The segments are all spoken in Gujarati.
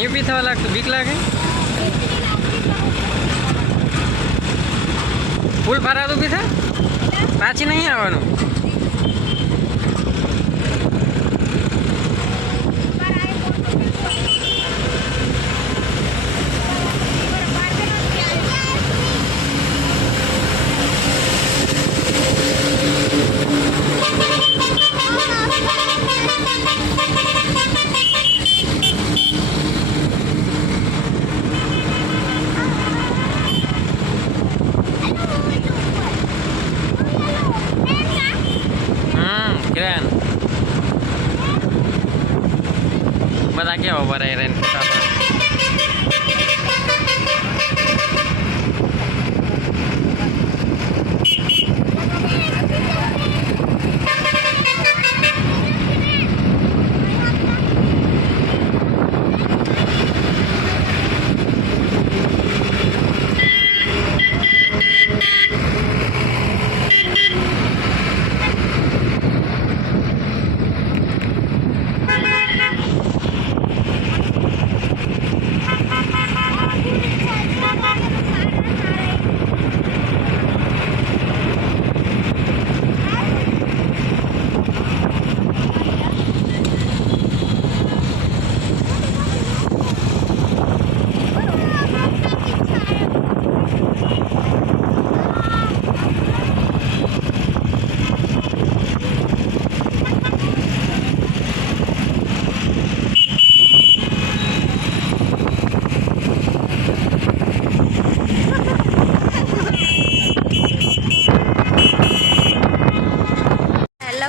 नहीं भी था लाग तो बीक लागे फूल भरा तो भी था पाची नहीं आवानो keren bata क्या हो रहा है रेन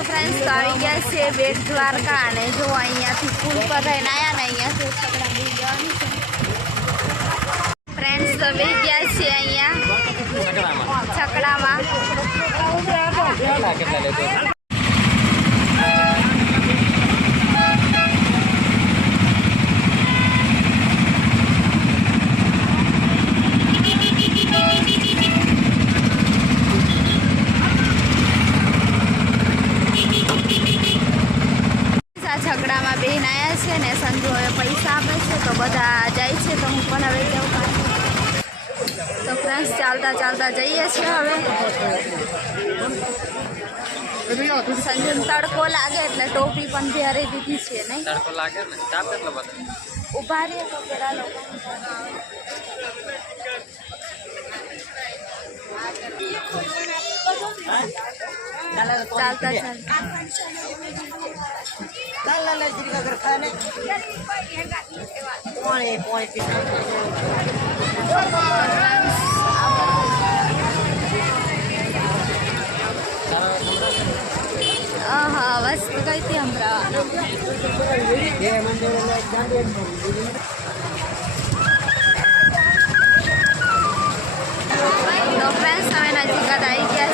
फ्रेंड्स तो आई गया से बेट द्वारका ने जो अहींयाथी पुल पर रहीने आया ने अहींयाथी छकड़ा बी जवानी छे फ्रेंड्स तो बी गया छे अहींया छकड़ामां કેટલા લેતો छकड़ामां बेन आया छे ने संजू हवे पैसा आपे छे तो बधा जाय छे तो हूँ पण हवे जाऊं पाछी तो फ्रेंड्स चालता चालता जईए छे हवे संजू ने तड़को लागे एटले टोपी पण પહેરી દીધી છે નહીં તડકો લાગે ને તાપ કેટલો બધો ઊભા રહે તો પેલા લોકો चालता चालता हाँ बस गई थी हमरा तो फ्रेंड्स हमें नजीक आई गया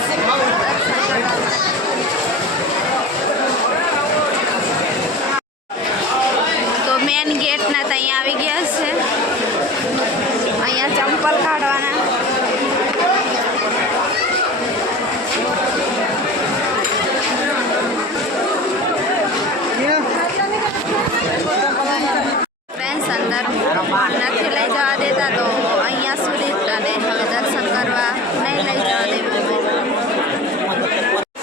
तो मेन गेट ना तहीं આવી ગયા છે અહીંયા ચંપલ કાઢવાના फ्रेंड्स अंदर નથી લઈ જવા દેતા તો અહીંયા સુધી અને હવે દર્શન કરવા નહીં લઈ જવા દેવું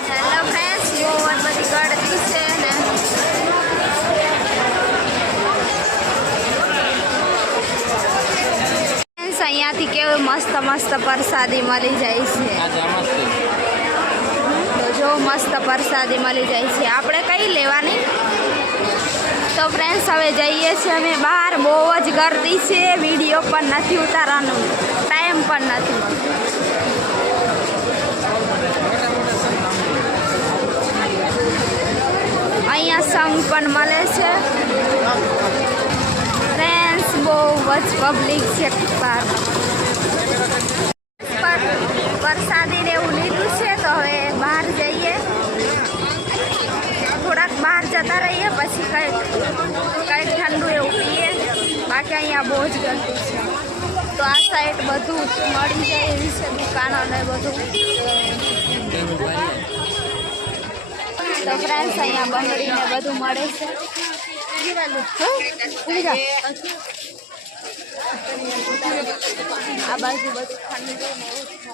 હેલો ફ્રેન્ડ્સ બહુ બધી ગળતી છે ને અહીંયાથી કેવું મસ્ત મસ્ત પ્રસાદી મળી જાય છે તો જો મસ્ત પ્રસાદી મળી જાય છે આપણે કઈ લેવાની તો ફ્રેન્ડ્સ હવે જઈએ છીએ અમે બહાર બહુ જ ગર્દી છે વિડીયો પણ નથી ઉતારવાનો ટાઈમ પણ નથી અહીંયા સંગ પણ મળે છે ફ્રેન્ડ્સ બહુ જ પબ્લિક છે બહાર વરસાદીને એવું લીધું છે તો હવે બહાર જઈએ થોડાક બહાર જતા રહીએ પછી કંઈક ઠંડુ એવું પીએ બાકી અહીંયા બહુ જ ગંદુ છે તો આ સાઈડ બધું મળી જાય એવી છે દુકાનો ને બધું તો ફ્રેન્ડ્સ અહીંયા બંગડીને બધું મળે છે આ બાજુ બધું ઠંડુ ને એવું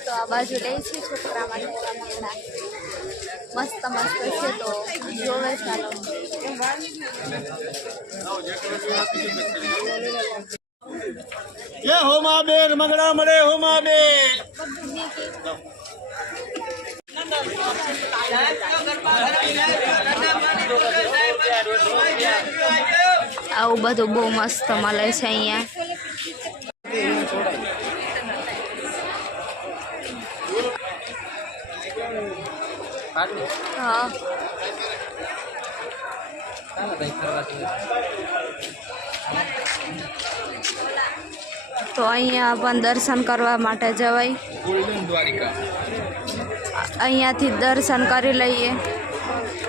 તો આ બાજુ લે છે છોકરા માટે રમકડા મસ્ત મસ્ત છે તો જોવે ચાલો ये होमा बे रमकड़ा मरे होमा बे આવું બધું બહુ મસ્ત મળે છે અહીંયા હા તો અહીંયા પણ દર્શન કરવા માટે જવાય અહીંયાથી દર્શન કરી લઈએ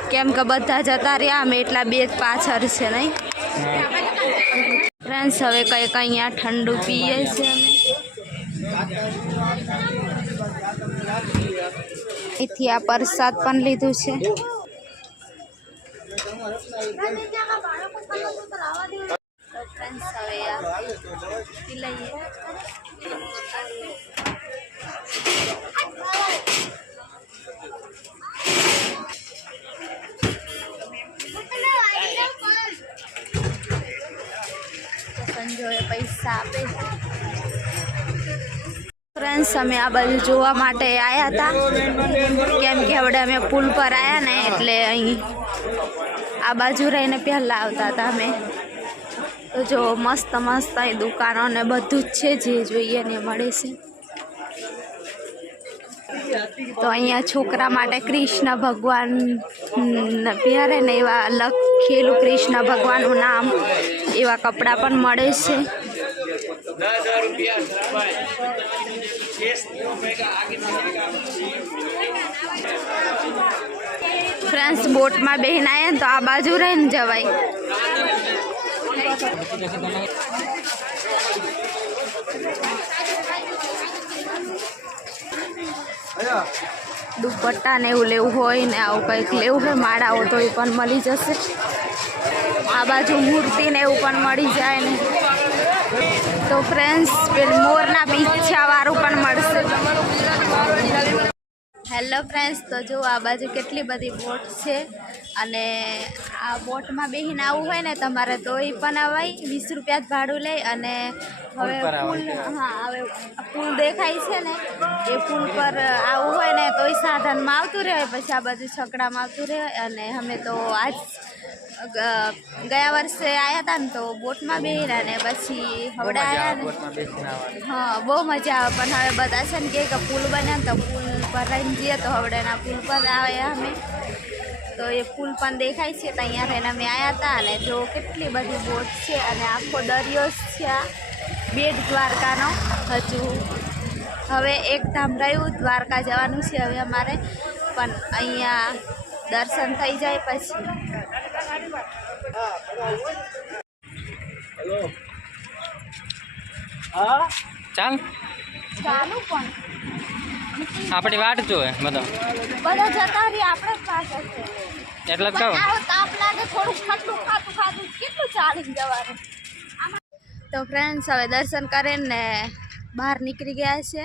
કેમ કે બધા જતા રહ્યા અમે એટલા બે જ પાછળ છે નહીં ફ્રેન્ડ્સ હવે કંઈક અહીંયા ઠંડુ પીએ છે અમે અહીંથી આ પ્રસાદ પણ લીધું છે ફ્રેન્ડ્સ હવે આ પી લઈએ સંજોએ પૈસા આપે ફ્રેન્ડ્સ અમે આ બાજુ જોવા માટે આવ્યા હતા કેમ કે હવે અમે પુલ પર આવ્યા ને એટલે અહીં આ બાજુ રહીને પહેલાં આવતા હતા અમે તો જો મસ્ત મસ્ત અહીં દુકાનો ને બધું જ છે જે જોઈએ ને મળે છે તો અહીંયા છોકરા માટે કૃષ્ણ ભગવાન પહેરે ને એવા લખેલું કૃષ્ણ ભગવાનનું નામ એવા કપડાં પણ મળે છે ફ્રેન્ડ્સ બોટમાં બેહીને આવ્યા ને તો આ બાજુ રહીને જવાય દુપટ્ટા ને એવું લેવું હોય ને આવું કંઈક લેવું હોય માળાઓ તો એ પણ મળી જશે આ બાજુ મૂર્તિ ને એવું પણ મળી જાય ને તો ફ્રેન્ડ્સ પેલું મોરના પીછાવાળું પણ મળશે હેલો ફ્રેન્ડ્સ તો જો આ બાજુ કેટલી બધી બોટ છે અને આ બોટમાં બેસીને આવવું હોય ને તમારે તો એ પણ અવાય 20 રૂપિયા જ ભાડું લે અને હવે પુલ હા હવે પુલ દેખાય છે ને એ પુલ પર આવવું હોય ને તો સાધનમાં આવતું રહે પછી આ બાજુ છકડામાં આવતું રહે અને અમે તો આજ ગયા વર્ષે આવ્યા હતા ને તો બોટમાં બેહીને અને પછી હવડે આવ્યા ને હા બહુ મજા આવે પણ હવે બધા છે ને કે પુલ બન્યા ને તો પુલ પર રહીને જઈએ તો હવડેના પુલ પર આવ્યા અમે તો એ પુલ પણ દેખાય છે તો અહીંયા રહીને અમે આવ્યા હતા અને જો કેટલી બધી બોટ છે અને આખો દરિયો છે આ બેટ દ્વારકાનો હજુ હવે એક ધામ રહ્યું દ્વારકા જવાનું છે હવે અમારે પણ અહીંયા દર્શન થઈ જાય પછી ચાલ ચાલુ પણ આપણી વાટ જોવે બધા જતા રહી આપણે જ પાસે છે એટલે જ કહું આવો તાપ લાગે થોડું ઠંડુ ખાતું કેટલું ચાલીને જવાનું તો ફ્રેન્ડ્સ હવે દર્શન કરીને બહાર નીકળી ગયા છે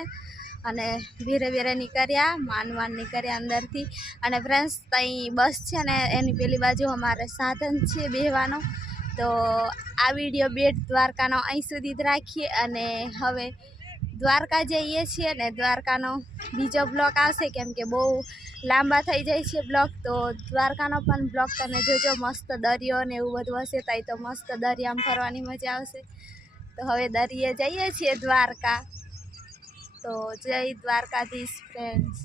અને ધીરે નીકળ્યા માનવાન નીકળ્યા અંદરથી અને ફ્રેન્ડ્સ ત્યાં બસ છે ને એની પેલી બાજુ અમારે સાધન છે બેહવાનો તો આ વિડીયો બેટ દ્વારકાનો અહીં સુધી જ રાખીએ અને હવે દ્વારકા જઈએ છીએ ને દ્વારકાનો બીજો બ્લોગ આવશે કેમ કે બહુ લાંબા થઈ જાય છે બ્લોગ તો દ્વારકાનો પણ બ્લોગ તમે જોજો મસ્ત દરિયો ને એવું બધું હશે ત્યાં તો મસ્ત દરિયામાં ફરવાની મજા આવશે તો હવે દરિયે જઈએ છીએ દ્વારકા તો જય દ્વારકાધીશ ફ્રેન્ડ્સ